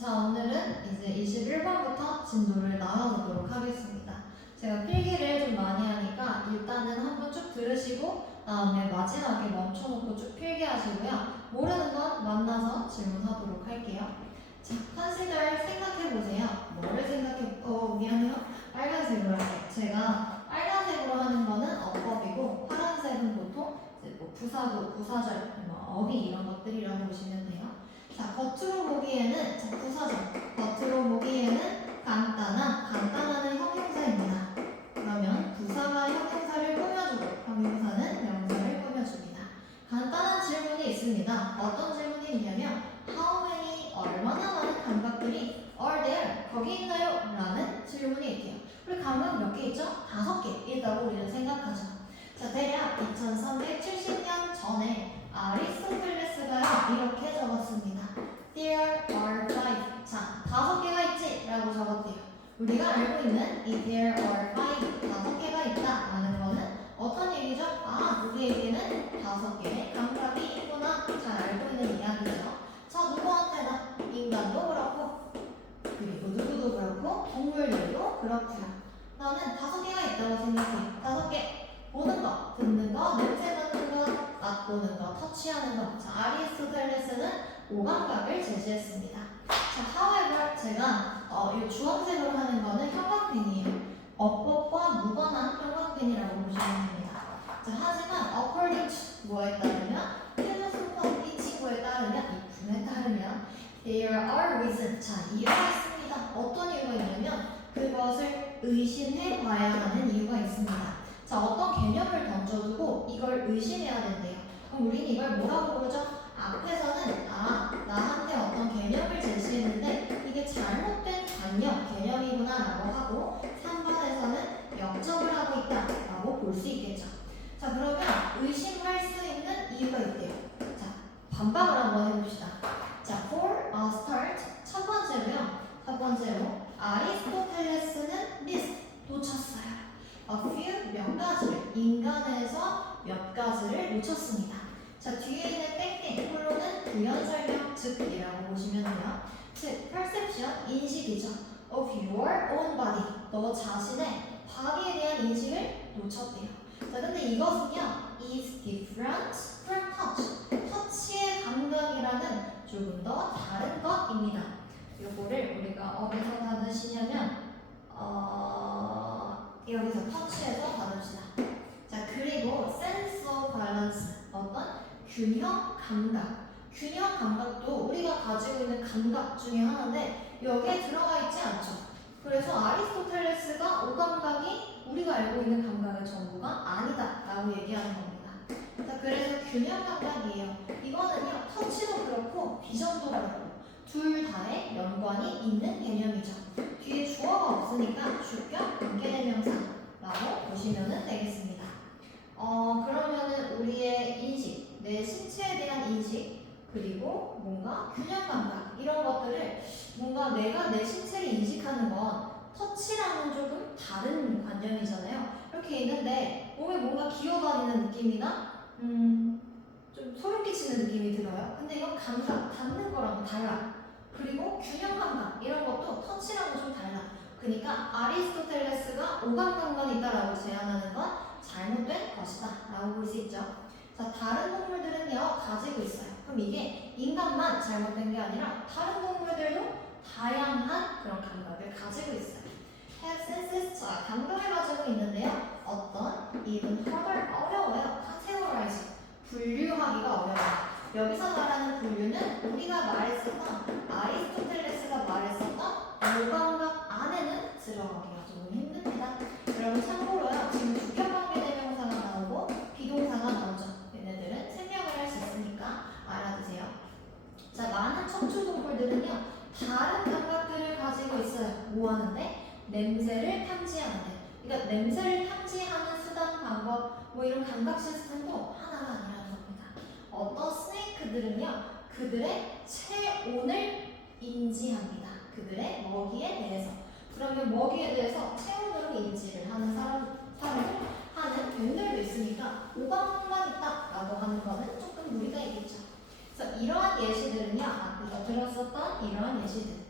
자, 오늘은 이제 21번부터 진도를 나눠보도록 하겠습니다. 제가 필기를 좀 많이 하니까 일단은 한번 쭉 들으시고 다음에 마지막에 멈춰놓고 쭉 필기하시고요. 모르는 건 만나서 질문하도록 할게요. 자, 컨시더 생각해보세요. 뭐를 미안해요. 빨간색으로 할게요. 제가 빨간색으로 하는 거는 어법이고 파란색은 보통 이제 뭐 부사구, 부사절, 뭐 어휘 이런 것들이라고 보시면 돼요. 자, 겉으로 보기에는 자, 부사절. 겉으로 보기에는 간단하는 형용사입니다. 그러면 부사가 형용사를 꾸며주고 형용사는 명사를 꾸며줍니다. 간단한 질문이 있습니다. 어떤 질문이 있냐면 How many 얼마나 많은 감각들이 are there 거기 있나요? 라는 질문이 있대요. 우리 감각 몇 개 있죠? 5개 있다고 우리는 생각하죠. 자, 대략 2370년 전에 아리스토텔레스가요 이렇게 적었습니다. There are five. 자, 5개가 있지? 라고 적었대요. 우리가 알고 있는 이 there are five, 5개가 있다 라는 거는 어떤 얘기죠? 아, 우리에게는 5개의 감각이 있구나. 잘 알고 있는 이야기죠. 자, 누구한테나 인간도 그렇고 그리고 누구도 그렇고 동물들도 그렇고요. 나는 5개가 있다고 생각해. 5개. 보는 거, 듣는 거, 냄새 맡는 거, 맛보는 거, 터치하는 거. 자, 아리스토텔레스는 5감각을 제시했습니다. 자, however, 제가 이 주황색으로 하는 거는 형광펜이에요. 어법과 무관한 형광펜이라고 보시면 됩니다. 자, 하지만 according to 뭐에 따르면 필로소퍼 이 친구에 따르면 이 분에 따르면 there are reasons. 자, 이유가 있습니다. 어떤 이유가 있냐면 그것을 의심해 봐야 하는 이유가 있습니다. 자, 어떤 개념을 던져두고 이걸 의심해야 된대요. 그럼 우리는 이걸 뭐라고 부르죠? 앞에서는 나한테 어떤 개념을 제시했는데 이게 잘못된 개념이구나 라고 하고 3번에서는 역적을 하고 있다 라고 볼 수 있겠죠. 자, 그러면 의심할 수 있는 이유가 있대요. 자, 반박을 한번 해봅시다. 자, for a start 첫 번째로 아리스토텔레스는 missed 놓쳤어요. A few 몇 가지를 인간에서 몇 가지를 놓쳤습니다. 자, 뒤에 있는 땡땡 홀로는 부연 설명 즉이라고 보시면 돼요. 즉, perception 인식이죠. of your own body 너 자신의 바디에 대한 인식을 놓쳤대요. 자, 근데 이것은요 is different from touch 터치의 감각이라는 조금 더 다른 것입니다. 요거를 우리가 어디서 받으시냐면 여기서 터치에서 받읍시다. 자, 그리고 sense of balance 어떤 균형 감각. 균형 감각도 우리가 가지고 있는 감각 중에 하나인데 여기에 들어가 있지 않죠. 그래서 아리스토텔레스가 오감각이 우리가 알고 있는 감각의 전부가 아니다 라고 얘기하는 겁니다. 자, 그래서 균형 감각이에요. 이거는요 터치도 그렇고 비전도 그렇고 둘 다에 연관이 있는 개념이죠. 뒤에 주어가 없으니까 주격 관계대명사라고 보시면 되겠습니다. 그러면은 우리의 인식, 내 신체에 대한 인식, 그리고 뭔가 균형 감각 이런 것들을 뭔가 내가 내 신체를 인식하는 건 터치랑은 조금 다른 관념이잖아요. 이렇게 있는데 몸에 뭔가 기어다니는 느낌이나 좀 소름 끼치는 느낌이 들어요. 근데 이건 감각, 닿는 거랑은 달라. 그리고 균형 감각 이런 것도 터치랑은 좀 달라. 그러니까 아리스토텔레스가 오감각만 있다라고 제안하는 건 잘못된 것이다 라고 볼 수 있죠. 자, 다른 동물들은요 가지고 있어요. 그럼 이게 인간만 잘못된 게 아니라 다른 동물들도 다양한 그런 감각을 가지고 있어요. have senses, 자, 감각을 가지고 있는데요. 어떤 even harder, 어려워요. categorize, 분류하기가 어려워요. 여기서 말하는 분류는 우리가 말했었던 아리스토텔레스가 말했었던 오감각 안에는 들어가기가 조금 힘듭니다. 여러분 참고로요. 지금 주격관계대명사가 나오고 비동사가 나오죠. 얘네들은 생략을 할 수 있으니까 알아두세요. 자, 많은 척추동물들은요 다른 감각들을 가지고 있어요. 뭐 하는데? 냄새를 탐지하는데. 그러니까 냄새를 탐지하는 수단, 방법 뭐 이런 감각 시스템도 하나가 아니라는 겁니다. 어떤 스네이크들은요 그들의 체온을 인지합니다. 그들의 먹이에 대해서. 그러면 먹이에 대해서 체온으로 인지를 하는 사람을 하는 뱀들도 있으니까 오감만 있다라고 하는 거는 조금 무리가 있겠죠. 그래서 이러한 예시들은요 앞에서 들었었던 이러한 예시들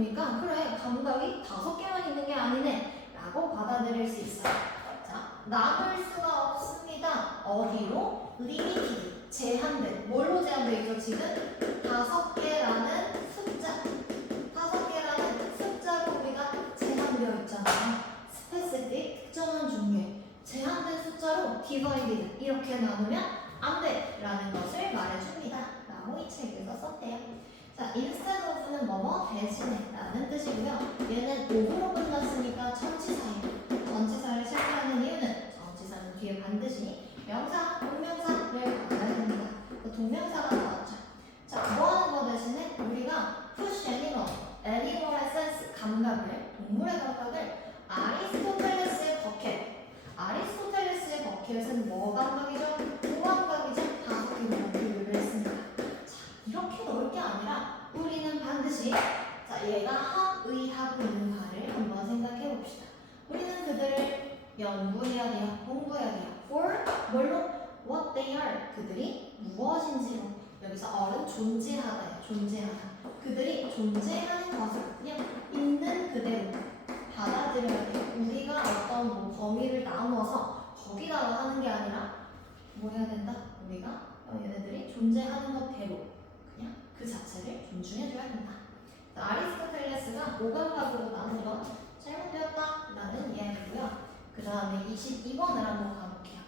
보니까 그래 감각이 5개만 있는 게 아니네 라고 받아들일 수 있어요. 자, 나눌 수가 없습니다. 어디로? limited, 제한된. 뭘로 제한되어 있죠 지금? 5개라는 숫자. 5개라는 숫자로 우리가 제한되어 있잖아요. specific, 특정한 종류의 제한된 숫자로 divided, 이렇게 나누면 안 돼! 라는 것을 말해줍니다. 라고 이 책에서 썼대요. 자, instead of는 뭐뭐 대신에 라는 뜻이고요. 얘는 of로 끝났으니까 전치사예요. 전치사를 체크하는 이유는 전치사는 뒤에 반드시 명사, 동명사를 받아야 됩니다. 동명사가 나왔죠. 자, 뭐 하는 거 대신에 우리가 push animal의 sense, 감각을, 동물의 감각을 아리스토텔레스의 버켓. 아리스토텔레스의 버켓은 뭐 감각이죠? 오감각이죠? 5개로 분류를 했습니다. 자, 이렇게 넣을 게 아니라 우리는 반드시 자, 얘가 합의하고 있는 바를 한번 생각해 봅시다. 우리는 그들을 연구해야 돼요. 공부해야 돼요. for 뭘로? what they are. 그들이 무엇인지로. 여기서 어른 존재하다예요. 존재하다. 그들이 존재하는 것을 그냥 있는 그대로 받아들여야 돼요. 우리가 어떤 뭐 범위를 나누어서 거기다가 하는 게 아니라 뭐 해야 된다? 우리가 얘네들이 존재하는 것대로 그냥 그 자체를 존중해줘야 된다. 아리스토텔레스가 오감각으로 나눈 건 잘못되었다라는 이야기고요. 그 다음에 22번을 한번 가볼게요.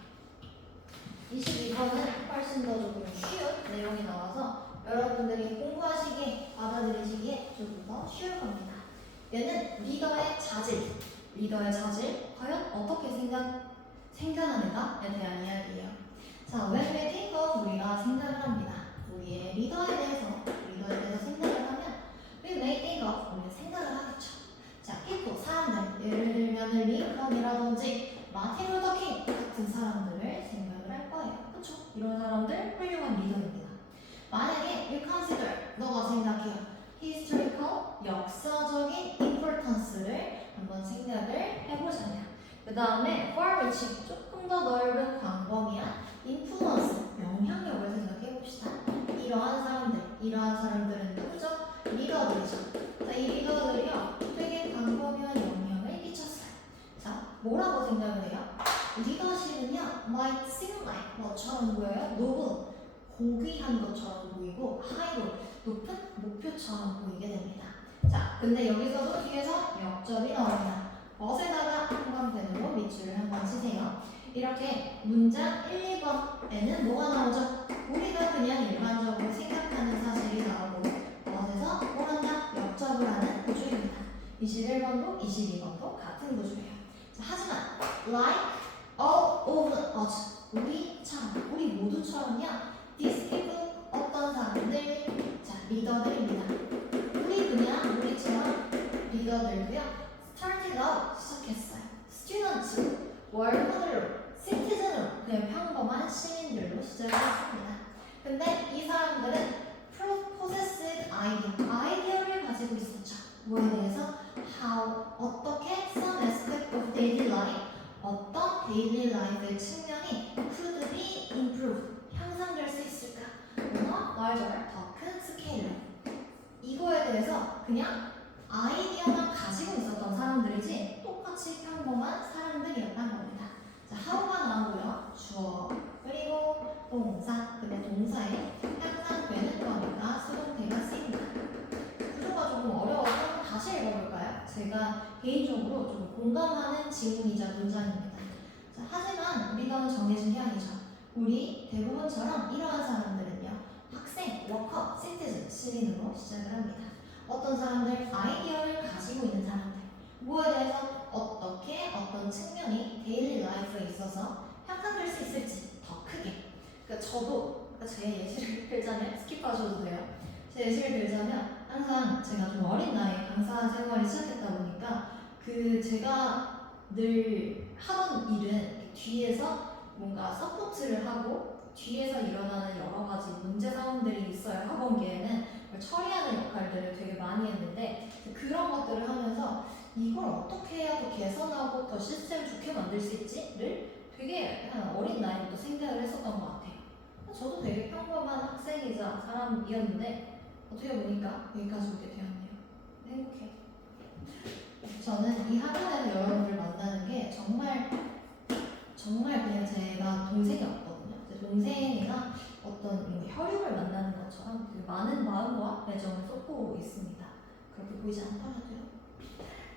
22번은 훨씬 더 조금 쉬운 내용이 나와서 여러분들이 공부하시기에 받아들이시기에 조금 더 쉬울 겁니다. 얘는 리더의 자질, 과연 어떻게 생겨나는가에 대한 이야기예요. 자, when we think of, 우리가 생각을 합니다. 우리의 리더에 대해서 생각을 하면 we may think of, 우리가 생각을 하겠죠. 자, people, 사람들, 예를 들면 링컨이라든지 마틴 루더 킹 같은 사람들을 생각을 할 거예요. 그쵸? 이런 사람들 훌륭한 리더입니다. 만약에 you consider, 너가 생각해요. historical, 역사적인 importance를 한번 생각을 해보자면 그 다음에 far reaching, 조금 더 넓은 광범위한 influence, 영향력을 생각해봅시다. 이러한 사람들은 누구죠? 리더들이죠. 자, 이 리더들이요 되게 광범위한 영향을 끼쳤어요. 자, 뭐라고 생각을 해요? 리더십은요 might seem like 뭐처럼 보여요? noble, 고귀한 것처럼 보이고 high, 높은 목표처럼 보이게 됩니다. 자, 근데 여기서도 뒤에서 역접이 나옵니다. 벗에다가 형광펜으로 밑줄을 한번 치세요. 이렇게 문장 1, 2번에는 뭐가 나오죠? 우리가 그냥 일반적으로 생각하는 사실이 나오고 벗에서 뭘 한다? 역접을 하는 구조입니다. 21번도 22번도 같은 구조예요. 자, 하지만 like all of us, 우리 모두처럼요. these people, 어떤 사람들, 자, 리더들입니다. 우리처럼 리더들도요. started out, 시작했어요. students, 월모델로, citizen으로, 그냥 평범한 시민들로 시작을 했습니다. 근데 이 사람들은 possessed 아이디어를 가지고 있었죠. 뭐에 대해서? how, 어떻게 some aspect of daily life, 어떤 daily life의 측면이 could be improved, 향상될 수 있을까? more larger, 더 큰 스케일로. 이거에 대해서 그냥 아이디어만 가지고 있었던 사람들이지 똑같이 평범한 사람들이었단 겁니다. 자, how가 나오고요. 주어 그리고 동사, 근데 동사에 향상되는 거니까 수동태가 쓰입니다. 구조가 조금 어려워서 다시 읽어볼까요? 제가 개인적으로 좀 공감하는 지문이자 문장입니다. 자, 하지만 리더는 정해진 게 아니죠. 우리 대부분처럼 이러한 사람들은요. 학생, 워커, 시티즌, 시민으로 시작을 합니다. 어떤 사람들, 아이디어를 가지고 있는 사람들, 뭐에 대해서 어떻게 어떤 측면이 데일리 라이프에 있어서 향상될 수 있을지 더 크게. 그러니까 저도 제 예시를 들자면 스킵하셔도 돼요. 제 예시를 들자면 항상 제가 좀 어린 나이에 강사 생활을 시작했다 보니까 제가 늘 하던 일은 뒤에서 뭔가 서포트를 하고 뒤에서 일어나는 여러 가지 문제 상황들이 있어요. 학원계에는 그걸 처리하는 역할들을 되게 많이 했는데 그런 것들을 하면서 이걸 어떻게 해야 더 개선하고 더 시스템을 좋게 만들 수 있지를 되게 한 어린 나이부터 생각을 했었던 것 같아요. 저도 되게 평범한 학생이자 사람이었는데 어떻게 보니까 여기까지 오게 되었네요. 행복해요. 저는 이 학원에서 여러분들 만나는 게 정말 그냥 제가 동생이 없거든요. 제 동생이나 어떤 혈육을 만나는 것처럼 되게 많은 마음과 애정을 쏟고 있습니다. 그렇게 보이지 않더라도요.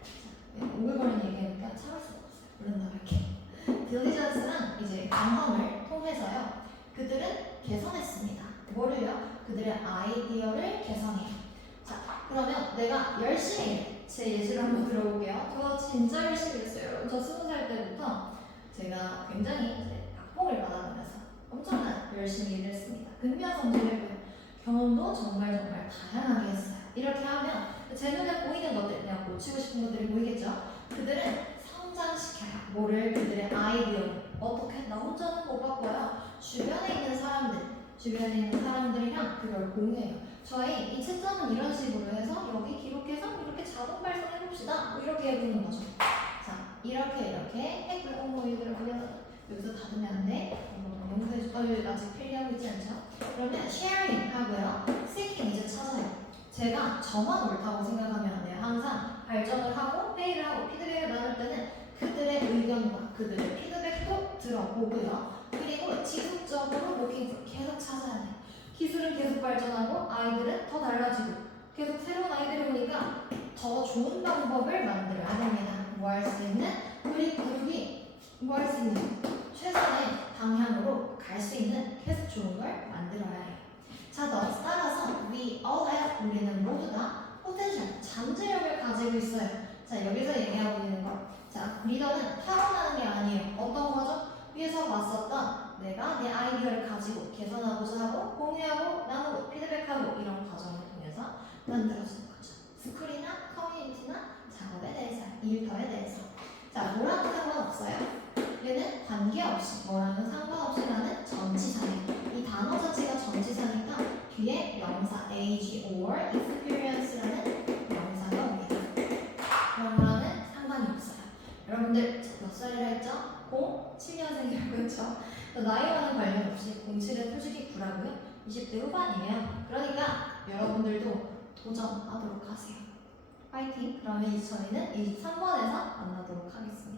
자, 오글거리는 얘기하니까 참을 수가 없어요. 얼른 나갈게요. 딜리전스랑 이제 경험을 통해서요. 그들은 개선했습니다. 뭐를요? 그들의 아이디어를 개선해요. 자, 그러면 내가 열심히 해. 제 예시를 한번 들어볼게요. 저 진짜 열심히 했어요. 여러분, 저 20살 때부터 제가 굉장히 이제 학봉을 받아가면서 엄청난 열심히 일을 했습니다. 근면 성질을 했고요. 경험도 정말 다양하게 했어요. 이렇게 하면 제 눈에 보이는 것들, 내가 고치고 싶은 것들이 보이겠죠? 그들은 성장시켜요. 뭐를? 그들의 아이디어를. 어떻게? 나 혼자는 못 바꿔요. 주변에 있는 사람들이랑 그걸 공유해요. 저희 이 채점은 이런 식으로 해서 여기 기록해서 이렇게 자동 발송해봅시다. 뭐 이렇게 해보는 거죠. 자, 이렇게 했고요. 어머, 얘들아, 미안하다. 여기서 닫으면 안 돼. 용서해줘. 아직 필기하고 있지 않죠? 그러면 sharing 하고요. seeking 이제 찾아요. 제가 저만 옳다고 생각하면 안 돼요. 항상 발전을 하고 회의를 하고 피드백을 나눌 때는 그들의 의견과 그들의 피드백도 들어보고요. 그리고 지속적으로 looking 계속 찾아야 돼요. 기술은 계속 발전하고 아이들은 더 달라지고 계속 새로운 아이들이 오니까 더 좋은 방법을 만들어야 됩니다. 뭐 할 수 있는 우리 그룹이 뭐 할 수 있는 최선의 방향으로 갈 수 있는 계속 좋은 걸 만들어야 해요. 자, 따라서 we all have 우리는 모두 다 포텐셜 잠재력을 가지고 있어요. 자, 여기서 얘기하고 있는 거. 자, 리더는 타고나는 게 아니에요. 어떤 거죠? 위에서 봤었던 내가 내 아이디어를 가지고 개선하고자 하고 공유하고 나누고 피드백하고 이런 과정을 통해서 만들어지는 거죠. 스쿨이나 커뮤니티나 작업에 대해서, 일터에 대해서. 자, 뭐라고 상관없어요. 얘는 관계없이, 뭐라는 상관없이라는 전치사예요. 이 단어 자체가 전치사니까 뒤에 명사 age or experience라는 명사가 옵니다. 그런 거랑은 상관이 없어요. 여러분들 몇 살이라 했죠? 07년생이라고 했죠? 나이와는 관련없이 07은 솔직히 9라고요? 20대 후반이에요. 그러니까 여러분들도 도전하도록 하세요. 파이팅! 그러면 저희는 23번에서 만나도록 하겠습니다.